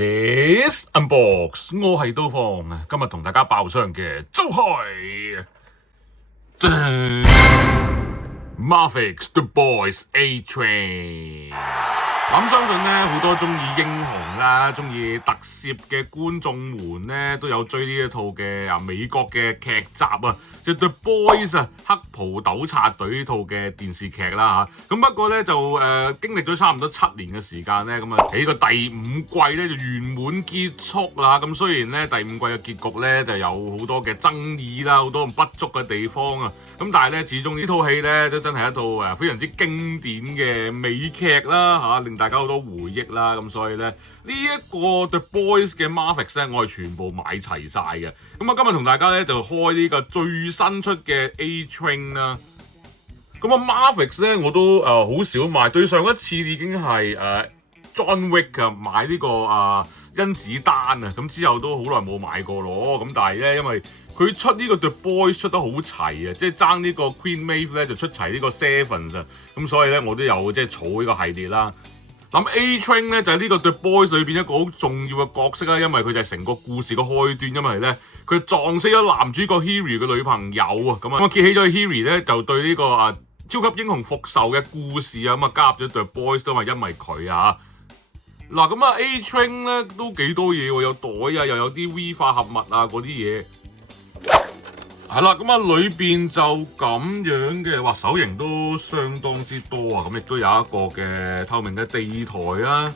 Let's unbox，我係刀鋒，今日同大家爆箱嘅就係Marvel's The Boys A Train。咁相信咧，好多中意英雄啦、中意特攝嘅觀眾們咧，都有追呢一套嘅美國嘅劇集啊，即係 The Boys 啊，黑袍糾察隊呢套嘅電視劇啦嚇。咁不過咧就經歷咗差唔多7年嘅時間咧，咁啊喺個第5季咧就圓滿結束啦。咁雖然咧第5季嘅結局咧就有好多嘅爭議啦，好多不足嘅地方啊。咁但係咧，始終呢套戲咧都真係一套非常之經典嘅美劇啦嚇，令大家好多回憶啦。咁所以咧呢一個 The Boys 嘅 Marvel's 咧，我係全部買齊晒嘅。咁啊，今日同大家咧就開呢個最新出嘅 A Train 啦。咁啊 Marvel's 咧我都好少買，對上一次已經係John Wick 啊買呢個甄子丹啊，咁之後都好耐冇買過咯。咁但係咧因為佢出呢個 The Boys 出得好齊啊，即係爭呢個 Queen Maeve 咧就出齊呢個 Seven 啊，咁所以咧我都有即係儲呢個系列啦。咁 A Train 咧就係呢個 The Boys 裏邊一個好重要嘅角色啦，因為佢就係成個故事嘅開端，因為咧佢撞死咗男主角 Harry 嘅女朋友啊，咁啊揭起咗 Harry 咧就對呢個超級英雄復仇嘅故事啊，咁啊加入咗 The Boys 都係因為佢啊。嗱咁啊 A Train 咧都幾多嘢喎，有袋啊，又有啲 V 化合物啊嗰啲嘢。係啦，咁裏邊就咁樣嘅，哇手型都相當之多啊！咁亦都有一個嘅透明嘅地台啊。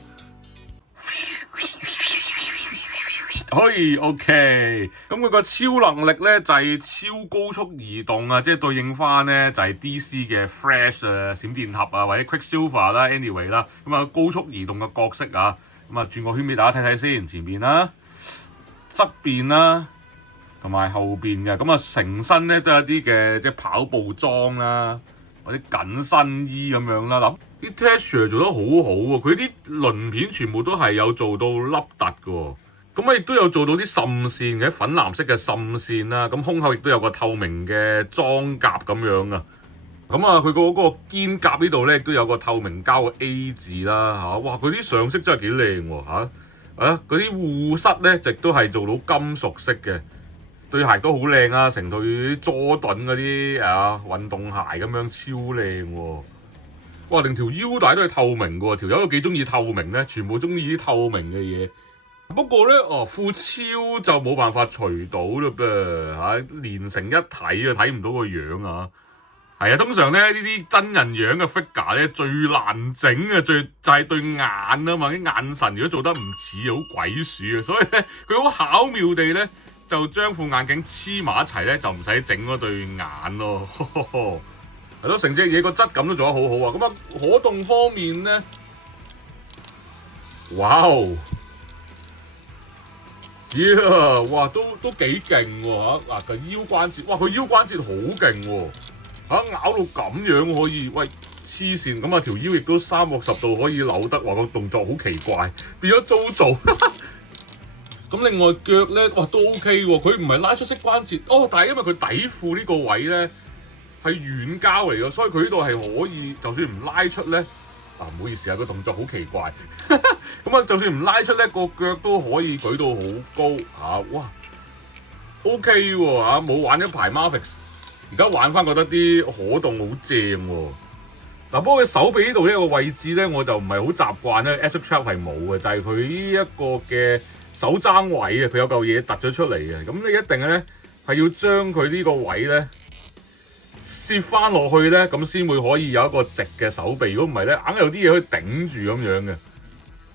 可以 OK， 咁佢個超能力咧就係超高速移動啊，即係對應翻咧就係 DC 嘅 Flash 啊、閃電俠啊或者 Quicksilver 啦 ，anyway 啦，咁啊高速移動嘅角色啊，咁啊轉個圈俾大家睇睇先，前邊啦、側邊啦。同埋後邊嘅，咁啊成身咧都有啲嘅即係跑步裝啦，或者緊身衣咁樣啦。嗱，啲 texture 做得好好喎，佢啲鱗片全部都係有做到凹凸嘅，咁啊亦都有做到啲滲線嘅粉藍色嘅滲線啦。咁胸口亦都有個透明嘅裝甲咁樣啊。咁啊佢嗰個肩甲呢度咧亦都有個透明膠嘅 A 字啦嚇。哇！佢啲上色真係幾靚喎嚇。嗰啲護膝咧亦都係做到金屬色嘅。對鞋都好靚啊，成對Jordan嗰啲運動鞋咁樣超靚喎！哇，連條腰帶都係透明嘅喎，條友都幾中意透明咧，全部中意啲透明嘅嘢。不過咧，副超就冇辦法除到嘞噃連成一體啊，睇唔到個樣啊。係啊，通常咧呢啲真人樣嘅 figure 咧最難整啊，就係對眼啊嘛，啲眼神如果做得唔似好鬼鼠啊，所以咧佢好巧妙地咧。就將副眼鏡黐埋一齊咧，就唔使整嗰對眼咯。係咯，成隻嘢個質感都做得好好啊！咁啊，可動方面咧，哇哦，哇都幾勁喎嚇！嗱個腰關節，哇佢腰關節好勁喎咬到咁樣可以，喂黐線咁啊！條腰亦都360度可以扭得，話個動作好奇怪，變咗Jojo。咁另外腳咧，哇都 OK 喎，佢唔係拉出式關節，但係因為佢底褲呢個位咧係軟膠嚟嘅，所以佢呢度係可以，就算唔拉出咧，唔好意思啊，個動作好奇怪，咁啊就算唔拉出咧，個腳都可以舉到好高哇 OK 喎冇玩一排 Marvel's， 而家玩翻覺得啲可動好正喎。不過佢手臂呢度呢個位置咧，我就唔係好習慣咧 ，Extra Trap 係冇嘅，就係佢呢一個嘅。手踭位啊，佢有嚿嘢突咗出嚟嘅，咁你一定咧係要將佢呢個位咧攝翻落去咧，咁先會可以有一個直嘅手臂。如果唔係咧，硬係有啲嘢可以頂住咁樣嘅。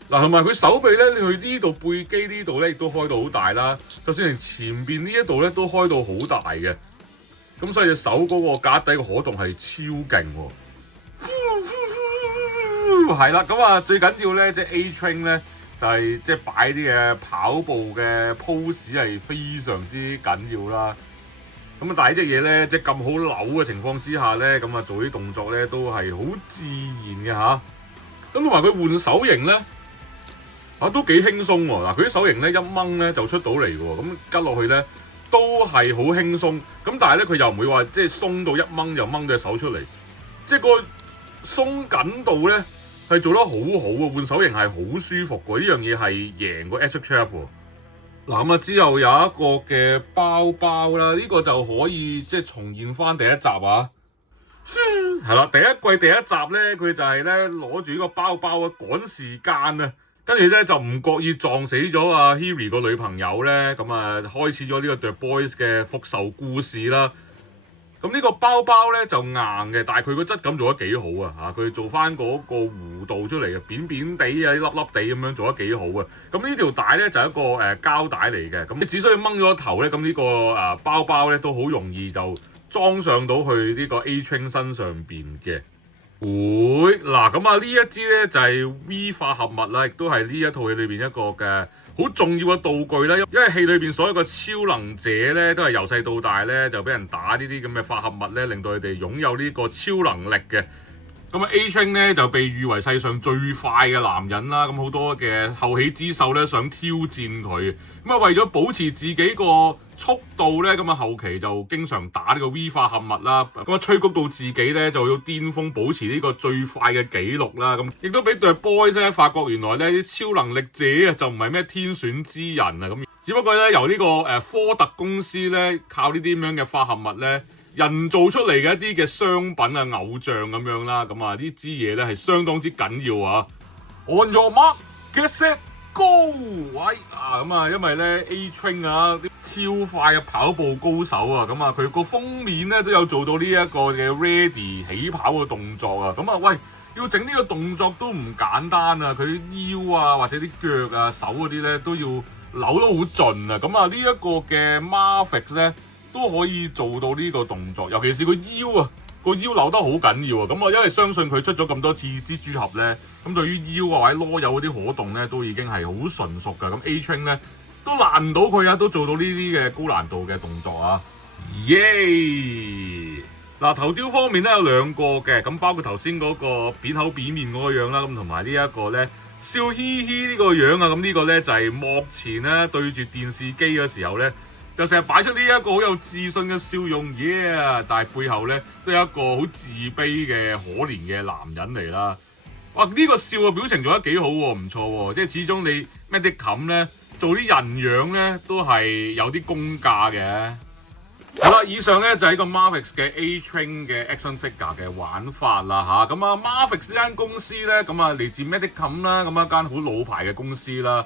嗱，同埋佢手臂咧，你去呢度背肌呢度咧，亦都開到好大啦。就算連前邊呢一度咧，都開到好大嘅。咁所以隻手嗰個架底嘅可動係超勁喎。係啦，咁啊最緊要咧，即係 A Train 咧。就係即係擺啲嘅跑步嘅 pose 係非常之緊要啦。咁但係隻嘢咧，即係咁好扭嘅情況之下咧，咁做啲動作咧都係好自然嘅嚇。咁同埋佢換手型咧，都幾輕鬆喎。嗱，佢啲手型咧一掹咧就出到嚟嘅喎，咁拮落去咧都係好輕鬆。咁但係咧佢又唔會話即係鬆到一掹就掹隻手出嚟，即係個鬆緊度咧係做得好好啊，換手型係好舒服嘅，呢樣嘢係贏過 SHF 喎。嗱咁啊，之後有一個嘅包包啦，呢個就可以即係重現翻第一集啊。係啦，第一季第一集咧，佢就係咧攞住呢個包包啊，趕時間啊，跟住咧就唔覺意撞死咗阿 Hiri 個女朋友咧，咁啊開始咗呢個 The Boys 嘅復仇故事啦。咁呢個包包咧就硬嘅，但係佢個質感做得幾好啊！佢做翻嗰個弧度出嚟啊，扁扁地啊，粒粒地咁樣做得幾好啊！咁呢條帶咧就係一個膠帶嚟嘅，咁你只需要掹咗頭咧，咁呢個包包咧都好容易就裝上到去呢個 A-Train 身上邊嘅。嗱咁啊呢一支咧就係 V 化合物啦，亦都係呢一套戲裏邊一個嘅好重要嘅道具啦。因為戲裏邊所有嘅超能者咧都係由細到大咧就俾人打呢啲咁嘅化合物咧，令到佢哋擁有呢個超能力嘅。咁啊 A-Train 咧就被譽為世上最快嘅男人啦，咁好多嘅後起之秀咧想挑戰佢，咁啊為咗保持自己個速度咧，咁啊後期就經常打呢個 V 化合物啦，咁啊催谷到自己咧就要巔峰保持呢個最快嘅紀錄啦，咁亦都俾 The Boys 咧發覺原來咧啲超能力者啊就唔係咩天選之人啊，咁只不過咧由呢個科特公司咧靠呢啲咁樣嘅化合物咧人造出嚟嘅一啲嘅商品啊偶像咁樣啦，咁啊呢支嘢咧係相當之緊要啊 ！On your mark, get set, go！ 喂咁啊，因為咧 A-Train 啊啲超快嘅跑步高手啊，咁啊佢個封面咧都有做到呢一個嘅 ready 起跑嘅動作啊，咁啊喂要整呢個動作都唔簡單啊，佢啲腰啊或者啲腳啊手嗰啲咧都要扭得好盡啊，咁啊呢一個嘅 Maverick 咧都可以做到呢個動作，尤其是個腰啊，個腰扭得好緊要啊！咁啊，因為相信佢出咗咁多次蜘蛛俠咧，咁對於腰啊或者囉柚嗰啲可動咧，都已經係好純熟噶。咁 A-Train 咧都難唔到佢啊，都做到呢啲嘅高難度嘅動作啊！耶！嗱，頭雕方面咧有兩個嘅，咁包括頭先嗰個扁口扁面嗰個樣啦，咁同埋呢一個咧笑嘻嘻呢個樣啊，咁呢個咧就係幕前咧對住電視機嘅時候咧，就成日擺出呢一個好有自信嘅笑容，yeah！但係背後咧都有一個好自卑嘅可憐嘅男人嚟啦。哇！呢個笑嘅表情做得幾好喎，唔錯喎，即係始終你 Medicam 咧做啲人樣咧都係有啲功架嘅。好啦，以上咧就係個 Maverick 嘅 A-Train 嘅 Action Figure 嘅玩法啦嚇。咁啊 Maverick 呢間公司咧，咁啊嚟自 Medicam 啦，咁一間好老牌嘅公司啦。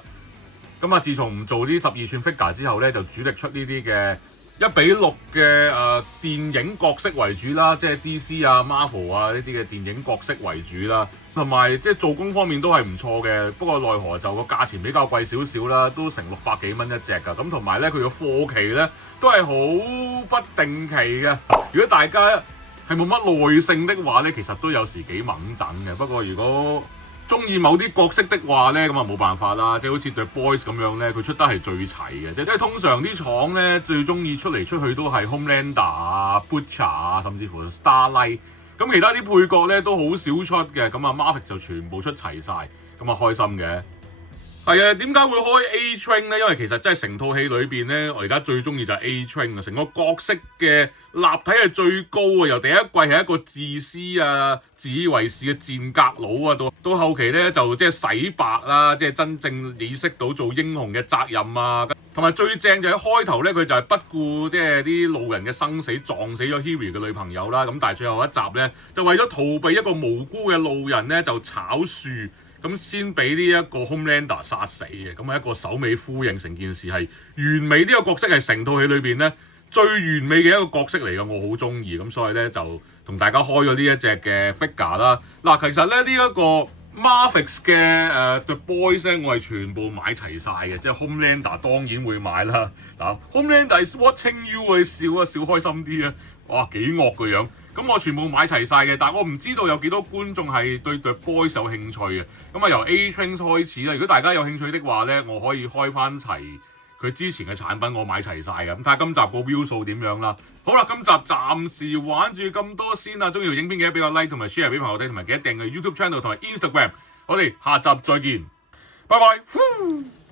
咁啊，自從唔做啲12寸 figure 之後咧，就主力出呢啲嘅1:6嘅電影角色為主啦，即係 DC 啊、Marvel 啊呢啲嘅電影角色為主啦，同埋即係做工方面都係唔錯嘅。不過奈何就個價錢比較貴少少啦，都成600幾蚊一隻㗎。咁同埋咧，佢個貨期咧都係好不定期嘅。如果大家係冇乜耐性的話咧，其實都有時幾猛陣嘅。不過如果中意某啲角色的話咧，咁啊冇辦法啦，即係好似 The Boys 咁樣咧，佢出得係最齊嘅，即係通常啲廠咧最中意出嚟出去都係 Homelander 啊、Butcher 啊，甚至乎 Starlight， 咁其他啲配角咧都好少出嘅，咁啊 Maverick 就全部出齊晒，咁啊開心嘅。係啊，點解會開 A-Train 咧？因為其實真係成套戲裏邊咧，我而家最中意就係 A-Train 啊！成個角色嘅立體係最高啊！由第一季係一個自私啊、自以為是嘅賤格佬啊，到後期咧就即係洗白啦，即係真正意識到做英雄嘅責任啊！同埋最正就喺開頭咧，佢就係不顧即係啲路人嘅生死，撞死咗 Hiri 嘅女朋友啦。咁但係最後一集咧，就為咗逃避一個無辜嘅路人咧，就炒樹。咁先俾呢一個 Homelander 殺死嘅，咁係一個首尾呼應，成件事係完美。呢個角色係成套戲裏邊咧最完美嘅一個角色嚟嘅，我好中意。咁所以咧就同大家開咗呢一隻嘅 figure 啦。嗱，其實咧呢一個 Maverick 嘅The Boys 咧，我係全部買齊晒嘅，即係 Homelander 當然會買啦。嗱，Homelander is watching you 啊，笑啊笑開心啲啊！哇，幾惡個樣！咁我全部買齊晒嘅，但係我唔知道有幾多觀眾係對 The Boys 有興趣嘅。咁啊由 A-Train 開始啦，如果大家有興趣的話咧，我可以開翻齊佢之前嘅產品，我買齊晒嘅。咁睇下今集個 view 數點樣啦。好啦，今集暫時玩住咁多先啦。中意條影片記得俾個 like 同埋 share 俾朋友睇，同埋記得訂閱 YouTube channel 同埋 Instagram。我哋下集再見，拜拜。